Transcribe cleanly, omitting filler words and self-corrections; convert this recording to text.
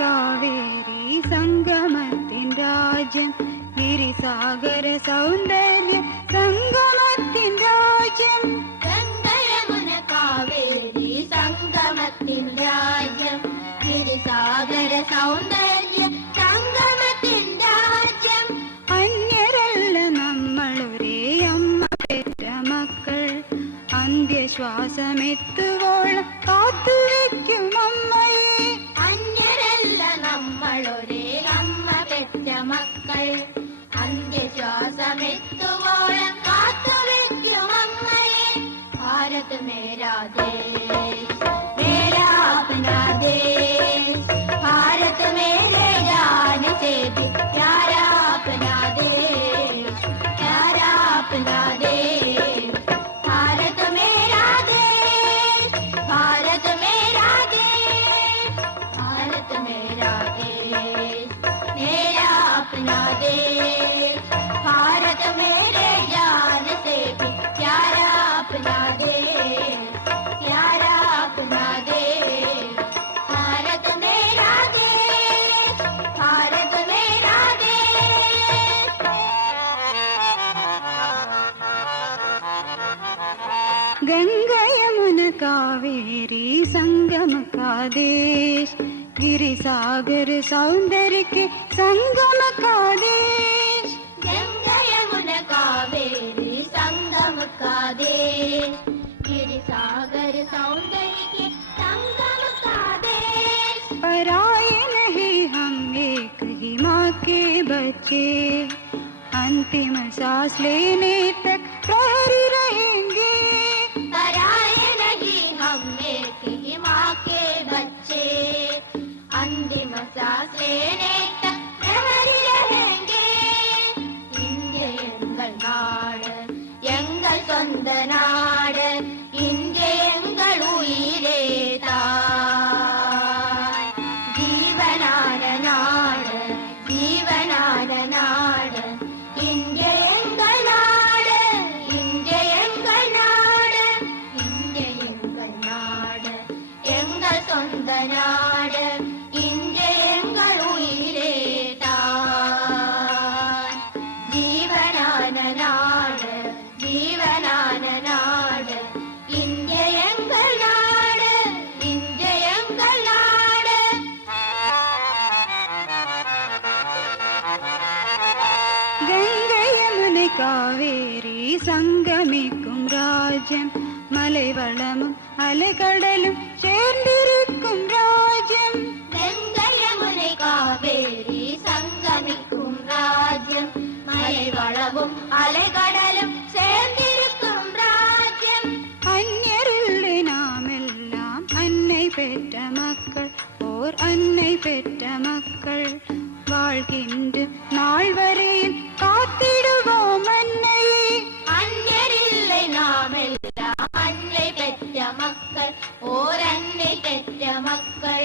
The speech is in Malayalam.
കാവേരി സംഗമത്തിൻ രാജ്യം ഗിരിസാഗര സൗന്ദര്യ സംഗമത്തിൻ രാജ്യം ഗംഗയമുന കാവേരി സംഗമത്തിൻ രാജ്യം ഗിരിസാഗര സൗന്ദര്യ സംഗമത്തിൻ രാജ്യം അന്യരല്ല നമ്മളൊരേ അമ്മ പെറ്റ മക്കൾ അന്ത്യശ്വാസമെത്തുവോളം കാത്തുവെക്കും അമ്മയെ അന്യരല്ല നമ്മളൊരേ അമ്മ പെറ്റ മക്കൾ അന്ത്യശ്വാസമെത്തുവോളം കാത്തുവെക്കും അമ്മയെ ഭാരത് മേരാ ദേശ് മേരാ അപ്നാ ദേശ് ഭാരത് മേരെ ജാൻ സേ ഭി പ്യാരാ അപ്നാ ദേശ് പ്യാരാ അപ്നാ ദേശ് भारत मेरा देश भारत मेरा देश भारत मेरा देश मेरा अपना देश भारत मेरे जान से भी प्यारा अपना देश प्यारा अपना देश भारत मेरा देश भारत मेरा देश गंगा यमुना कावेरी संगम का देश गिरिसागर सौंदर्य के संगम का देश गंगा यमुना कावेरी संगम का देश गिरिसागर सौंदर्य के संगम का देश पराए नहीं हम एक ही माँ के बच्चे अंतिम सांस लेने तक प्रहरी रहेंगे पराए नहीं हम एक ही माँ के बच्चे अंतिम सांस लेने तक प्रहरी रहेंगे ഇന്ത്യ എങ്കൾ നാട് എങ്കൾ സ്വന്ത നാട് ഇന്ത്യ എങ്കൾ ഉയിരേ തായ് ജീവനാന നാട് ജീവനാന നാട് ഇന്ത്യ എങ്കൾ നാട് ഇന്ത്യ എങ്കൾ നാട് ഇന്ത്യ എങ്കൾ നാട് എങ്കൾ സ്വന്ത നാട് ഇന്ത്യ എങ്കൾ ഉയിരേ തായ് ജീവനാന നാട് ജീവനാന നാട് ഇന്ത്യ എങ്കൾ നാട് ഇന്ത്യ എങ്കൾ നാട് गंगा यमुना कावेरी സംഗമിക്കും രാജ്യം മലവളമും അലകടലും ചേർന്നിരിക്കും രാജ്യം ഗംഗയമുന കാവേരി സംഗമിക്കും രാജ്യം മലവളവും അലകടലും ചേർന്നിരിക്കും രാജ്യം അന്യരില്ലേ നാമെല്ലാം അன்னை பெற்ற மக்கள் ஓர் அன்னை பெற்ற மக்கள் வாழ்கின்ற நாள் வரையில் காத்திடுவோம் அன்னையே അന്യരില്ലേ നാമെല്ലാം അന്നൈ പെറ്റ മക്കൾ ഓരന്നൈ പെറ്റ മക്കൾ